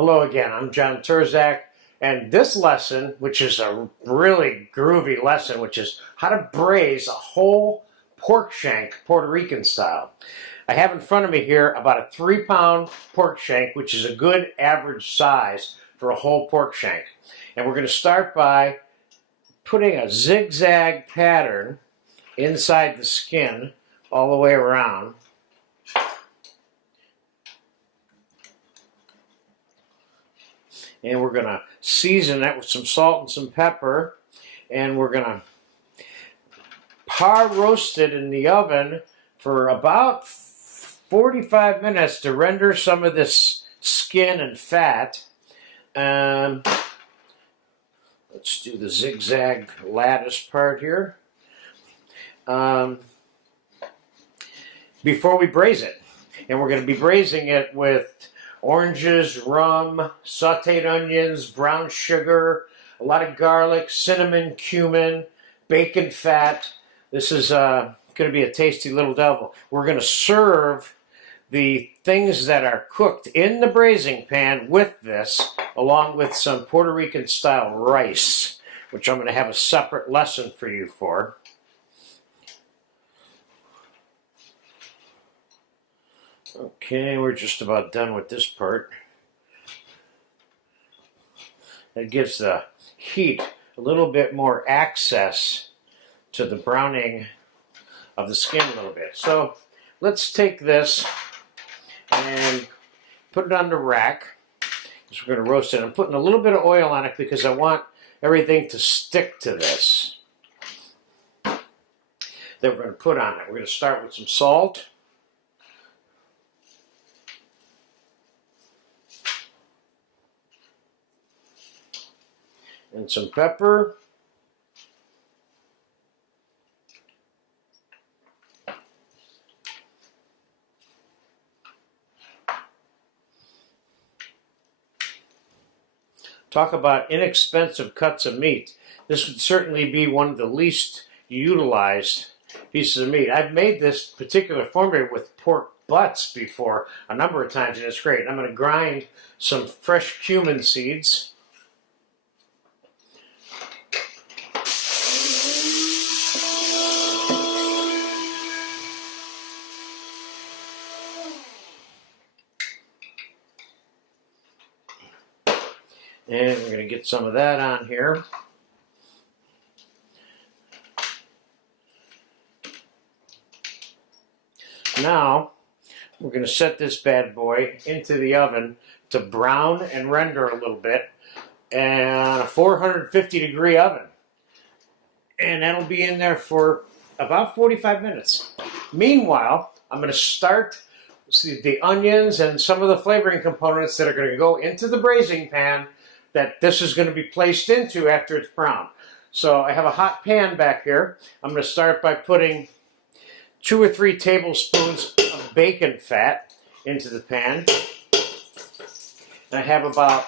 Hello again, I'm John Turzak, and this lesson, which is a really groovy lesson, which is how to braise a whole pork shank Puerto Rican style. I have in front of me here about a 3-pound pork shank, which is a good average size for a whole pork shank. And we're going to start by putting a zigzag pattern inside the skin all the way around. And we're going to season it with some salt and some pepper. And we're going to par roast it in the oven for about 45 minutes to render some of this skin and fat. Let's do the zigzag lattice part here. Before we braise it. And we're going to be braising it with oranges, rum, sautéed onions, brown sugar, a lot of garlic, cinnamon, cumin, bacon fat. This is going to be a tasty little devil. We're going to serve the things that are cooked in the braising pan with this, along with some Puerto Rican style rice, which I'm going to have a separate lesson for you for. Okay, we're just about done with this part. It gives the heat a little bit more access to the browning of the skin a little bit. So let's take this and put it on the rack. So we're going to roast it. I'm putting a little bit of oil on it because I want everything to stick to this that we're going to put on it. We're going to start with some salt. And some pepper. Talk about inexpensive cuts of meat. This would certainly be one of the least utilized pieces of meat. I've made this particular formula with pork butts before a number of times, and it's great. I'm going to grind some fresh cumin seeds. And we're going to get some of that on here. Now, we're going to set this bad boy into the oven to brown and render a little bit on a 450-degree oven. And that'll be in there for about 45 minutes. Meanwhile, I'm going to start the onions and some of the flavoring components that are going to go into the braising pan that this is going to be placed into after it's brown. So I have a hot pan back here. I'm going to start by putting 2 or 3 tablespoons of bacon fat into the pan. And I have about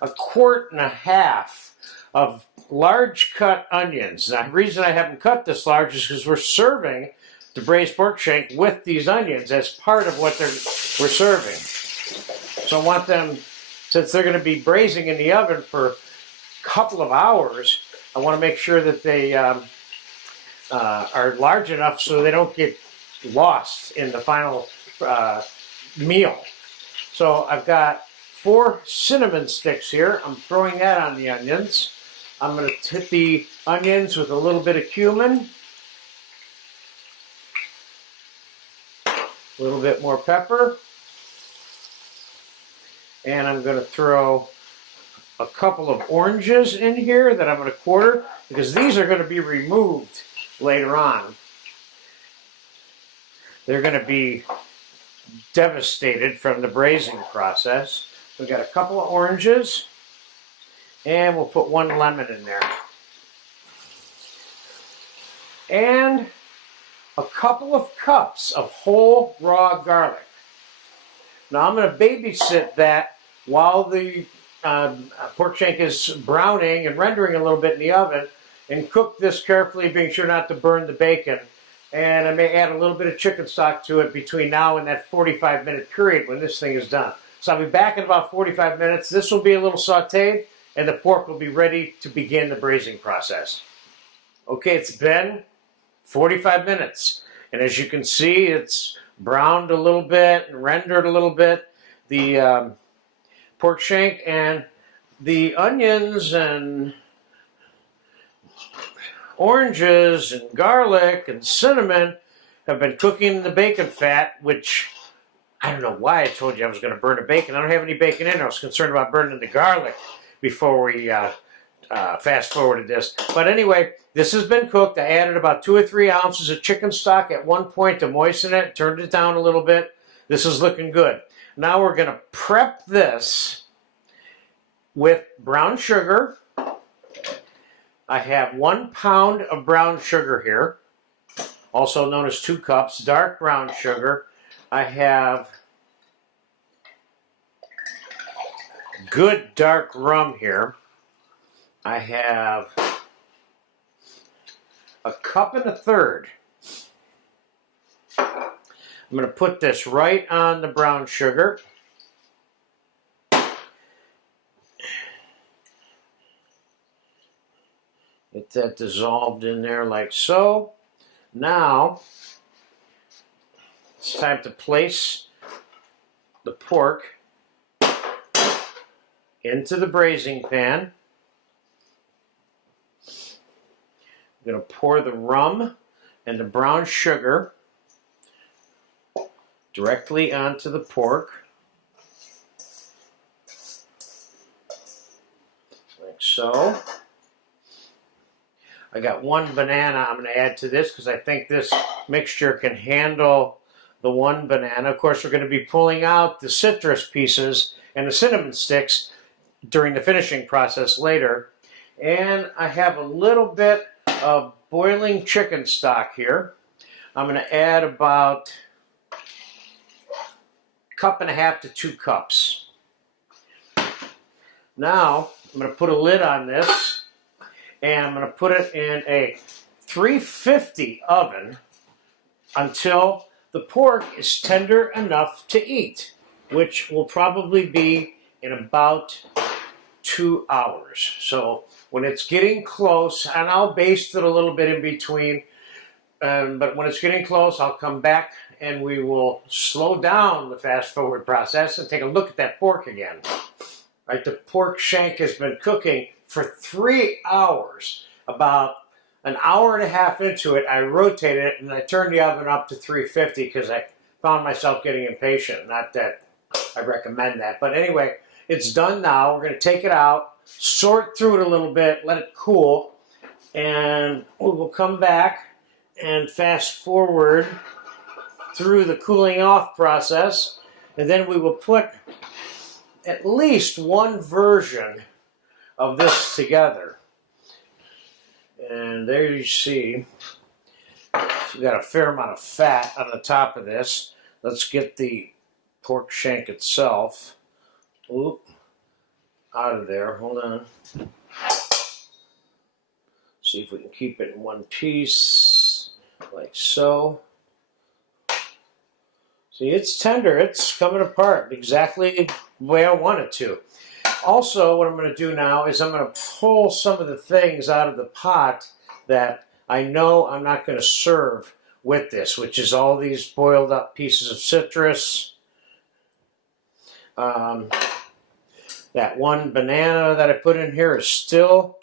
1.5 quarts of large cut onions. Now the reason I haven't cut this large is because we're serving the braised pork shank with these onions as part of what we're serving. So I want them, since they're going to be braising in the oven for a couple of hours, I want to make sure that they are large enough so they don't get lost in the final meal. So I've got 4 cinnamon sticks here. I'm throwing that on the onions. I'm going to hit the onions with a little bit of cumin, a little bit more pepper. And I'm going to throw a couple of oranges in here that I'm going to quarter, because these are going to be removed later on. They're going to be devastated from the braising process. We've got a couple of oranges, and we'll put 1 lemon in there. And a couple of cups of whole raw garlic. Now I'm going to babysit that while the pork shank is browning and rendering a little bit in the oven, and cook this carefully, being sure not to burn the bacon. And I may add a little bit of chicken stock to it between now and that 45-minute period when this thing is done. So I'll be back in about 45 minutes. This will be a little sauteed, and the pork will be ready to begin the braising process. Okay, it's been 45 minutes. And as you can see, it's browned a little bit and rendered a little bit. The pork shank and the onions and oranges and garlic and cinnamon have been cooking in the bacon fat, which I don't know why I told you I was going to burn the bacon. I don't have any bacon in there. I was concerned about burning the garlic before we fast forwarded this. But anyway, this has been cooked. I added about 2 or 3 ounces of chicken stock at one point to moisten it, turned it down a little bit. This is looking good. Now we're going to prep this with brown sugar. I have 1 pound of brown sugar here, also known as 2 cups, dark brown sugar. I have good dark rum here. I have 1.3 cups. I'm going to put this right on the brown sugar. Get that dissolved in there like so. Now, it's time to place the pork into the braising pan. I'm going to pour the rum and the brown sugar directly onto the pork, like so. I got 1 banana I'm going to add to this because I think this mixture can handle the 1 banana. Of course, we're going to be pulling out the citrus pieces and the cinnamon sticks during the finishing process later. And I have a little bit of boiling chicken stock here. I'm going to add about 1.5 cups to 2 cups. Now, I'm going to put a lid on this. And I'm going to put it in a 350 oven until the pork is tender enough to eat, which will probably be in about 2 hours. So when it's getting close, and I'll baste it a little bit in between, but when it's getting close, I'll come back and we will slow down the fast forward process and take a look at that pork again. Right, the pork shank has been cooking for 3 hours. About 1.5 hours into it, I rotated it and I turned the oven up to 350 because I found myself getting impatient. Not that I recommend that. But anyway, it's done now. We're going to take it out, sort through it a little bit, let it cool, and we will come back and fast forward through the cooling off process, and then we will put at least 1 version of this together. And there you see, we got a fair amount of fat on the top of this. Let's get the pork shank itself out of there. Hold on. See if we can keep it in one piece, like so. See, it's tender. It's coming apart exactly the way I want it to. Also, what I'm going to do now is I'm going to pull some of the things out of the pot that I know I'm not going to serve with this, which is all these boiled up pieces of citrus, that 1 banana that I put in here is still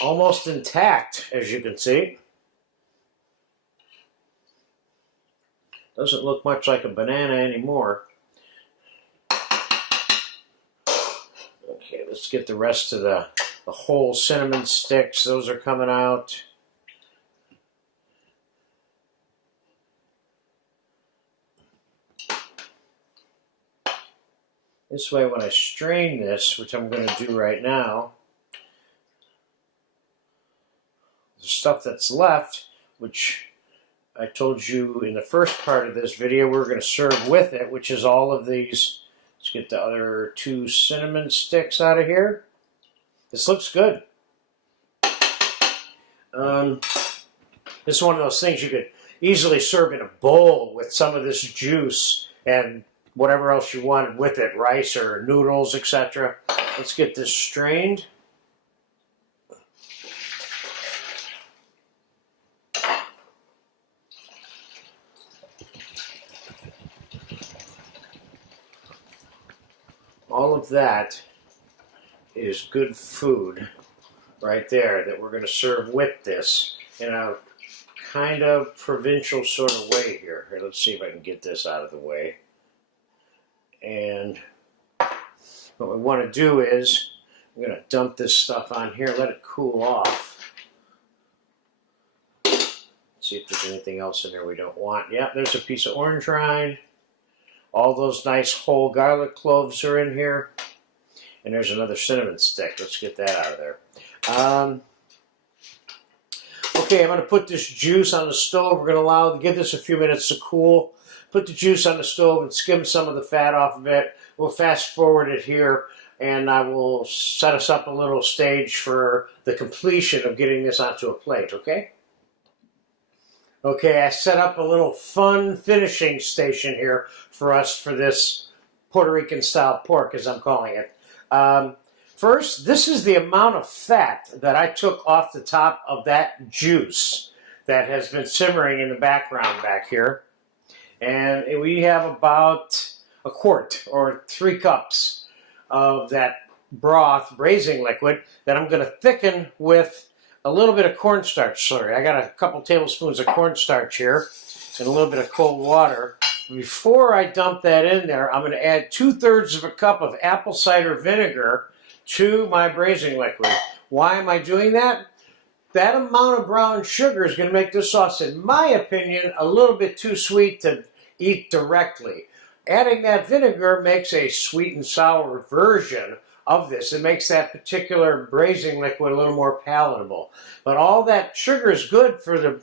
almost intact, as you can see. Doesn't look much like a banana anymore. Okay, let's get the rest of the whole cinnamon sticks. Those are coming out. This way, when I strain this, which I'm going to do right now, the stuff that's left, which I told you in the first part of this video we're going to serve with it, which is all of these. Let's get the other 2 cinnamon sticks out of here. This looks good. This is one of those things you could easily serve in a bowl with some of this juice and whatever else you wanted with it, rice or noodles, etc. Let's get this strained. All of that is good food right there that we're going to serve with this in a kind of provincial sort of way here. Here, let's see if I can get this out of the way. And what we want to do is I'm going to dump this stuff on here, let it cool off. See if there's anything else in there we don't want. Yeah, there's a piece of orange rind. All those nice whole garlic cloves are in here. And there's another cinnamon stick. Let's get that out of there. Okay, I'm going to put this juice on the stove. We're going to give this a few minutes to cool. Put the juice on the stove and skim some of the fat off of it. We'll fast forward it here, and I will set us up a little stage for the completion of getting this onto a plate, okay? Okay, I set up a little fun finishing station here for us for this Puerto Rican style pork, as I'm calling it. First, this is the amount of fat that I took off the top of that juice that has been simmering in the background back here. And we have about a quart or 3 cups of that broth, braising liquid, that I'm going to thicken with a little bit of cornstarch slurry. I got a couple tablespoons of cornstarch here and a little bit of cold water. Before I dump that in there, I'm going to add 2/3 of a cup of apple cider vinegar to my braising liquid. Why am I doing that? That amount of brown sugar is going to make this sauce, in my opinion, a little bit too sweet to eat directly. Adding that vinegar makes a sweet and sour version of this. It makes that particular braising liquid a little more palatable. But all that sugar is good for the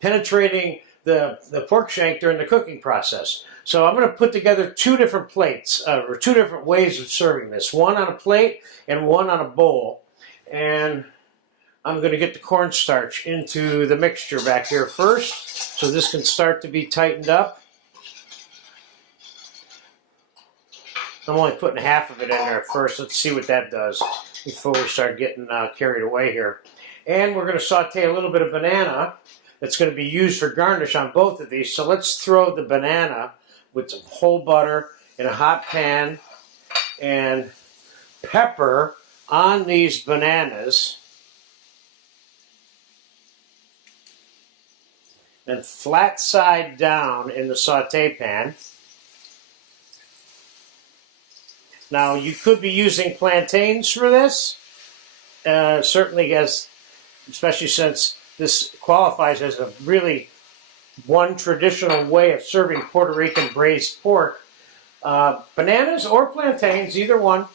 penetrating the pork shank during the cooking process. So I'm going to put together 2 different plates, or 2 different ways of serving this. One on a plate and one on a bowl. And I'm going to get the cornstarch into the mixture back here first, so this can start to be tightened up. I'm only putting half of it in there first. Let's see what that does before we start getting carried away here. And we're going to saute a little bit of banana that's going to be used for garnish on both of these. So let's throw the banana with some whole butter in a hot pan and pepper on these bananas. And flat side down in the saute pan. Now, you could be using plantains for this, certainly, especially since this qualifies as a really one traditional way of serving Puerto Rican braised pork. Bananas or plantains, either one.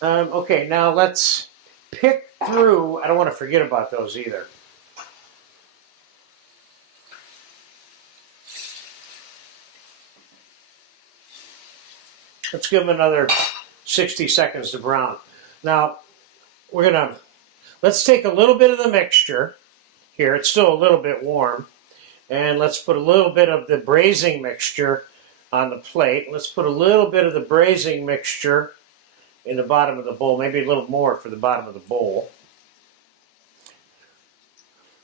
Okay, now let's pick through. I don't want to forget about those either. Let's give them another 60 seconds to brown. Now, let's take a little bit of the mixture here. It's still a little bit warm. And let's put a little bit of the braising mixture on the plate. Let's put a little bit of the braising mixture in the bottom of the bowl. Maybe a little more for the bottom of the bowl.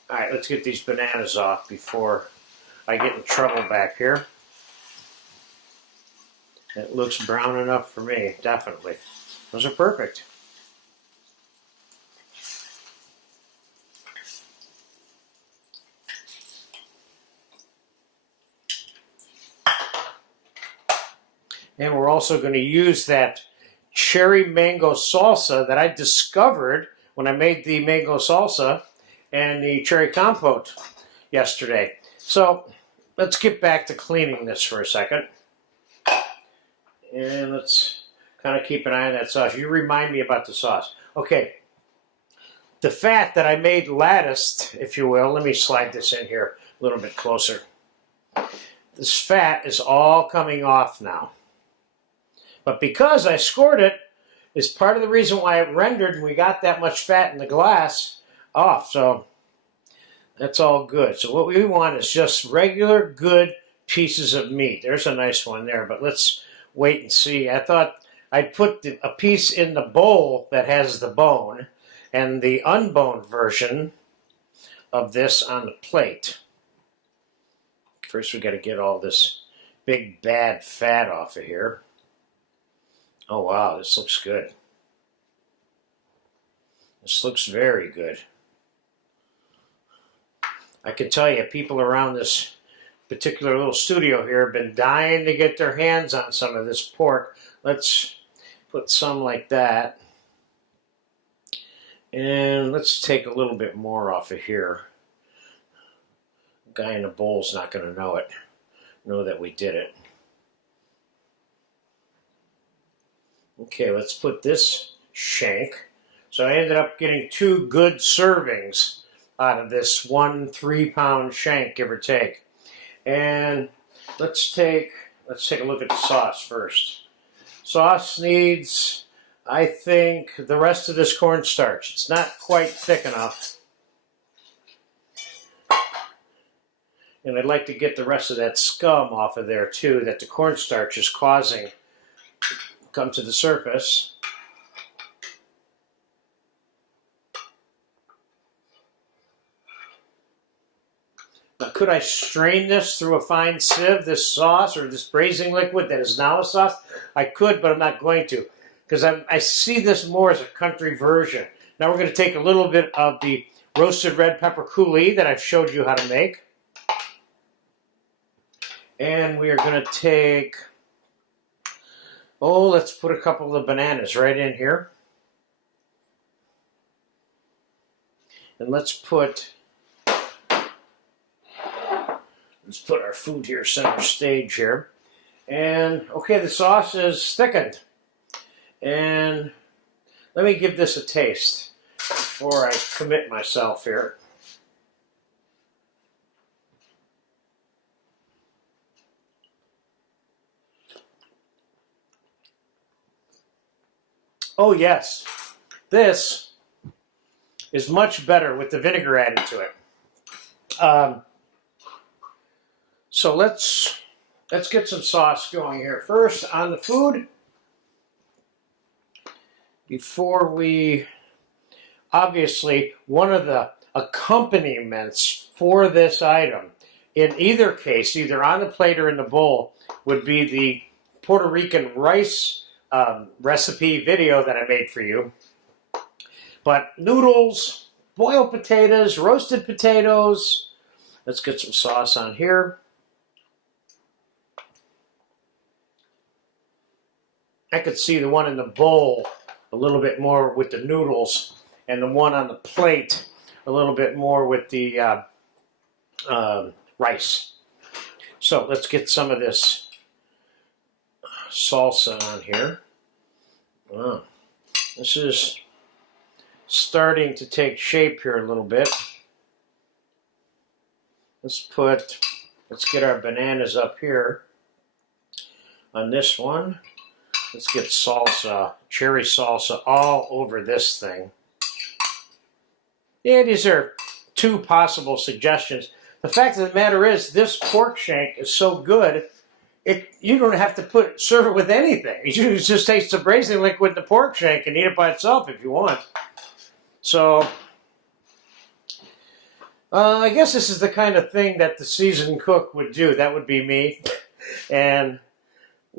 All right, let's get these bananas off before I get in trouble back here. It looks brown enough for me, definitely. Those are perfect. And we're also going to use that cherry mango salsa that I discovered when I made the mango salsa and the cherry compote yesterday. So let's get back to cleaning this for a second. And let's kind of keep an eye on that sauce. You remind me about the sauce. Okay, the fat that I made latticed, if you will, let me slide this in here a little bit closer. This fat is all coming off now. But because I scored it, is part of the reason why it rendered and we got that much fat in the glass off. So that's all good. So what we want is just regular good pieces of meat. There's a nice one there, but let's wait and see. I thought I'd put a piece in the bowl that has the bone and the unboned version of this on the plate. First we got to get all this big bad fat off of here. Oh wow, this looks good. This looks very good. I can tell you, people around this particular little studio here have been dying to get their hands on some of this pork. Let's put some like that. And let's take a little bit more off of here. The guy in the bowl's not going to know that we did it. Okay, let's put this shank. So I ended up getting 2 good servings out of this 1 3-pound shank, give or take. And let's take a look at the sauce first. Sauce needs, I think, the rest of this cornstarch. It's not quite thick enough. And I'd like to get the rest of that scum off of there too that the cornstarch is causing to come to the surface. Now, could I strain this through a fine sieve, this sauce or this braising liquid that is now a sauce? I could, but I'm not going to, because I see this more as a country version. Now we're going to take a little bit of the roasted red pepper coulis that I've showed you how to make. And we are going to take, let's put a couple of bananas right in here. And let's put our food here, center stage here. And okay, the sauce is thickened. And let me give this a taste before I commit myself here. Oh yes, this is much better with the vinegar added to it. So let's get some sauce going here. First on the food, before we, obviously one of the accompaniments for this item, in either case, either on the plate or in the bowl, would be the Puerto Rican rice recipe video that I made for you. But noodles, boiled potatoes, roasted potatoes. Let's get some sauce on here. I could see the one in the bowl a little bit more with the noodles, and the one on the plate a little bit more with the rice. So let's get some of this salsa on here. Oh, this is starting to take shape here a little bit. Let's get our bananas up here on this one. Let's get salsa, cherry salsa all over this thing. Yeah, these are 2 possible suggestions. The fact of the matter is, this pork shank is so good, you don't have to serve it with anything. You just taste the braising liquid in the pork shank and eat it by itself if you want. So, I guess this is the kind of thing that the seasoned cook would do. That would be me. And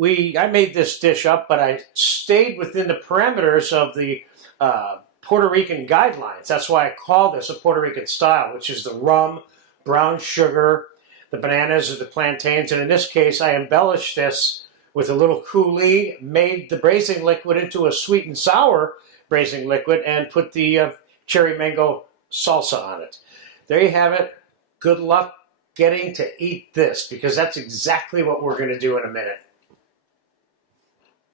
I made this dish up, but I stayed within the parameters of the Puerto Rican guidelines. That's why I call this a Puerto Rican style, which is the rum, brown sugar, the bananas or the plantains. And in this case, I embellished this with a little coulis, made the braising liquid into a sweet and sour braising liquid, and put the cherry mango salsa on it. There you have it. Good luck getting to eat this, because that's exactly what we're going to do in a minute.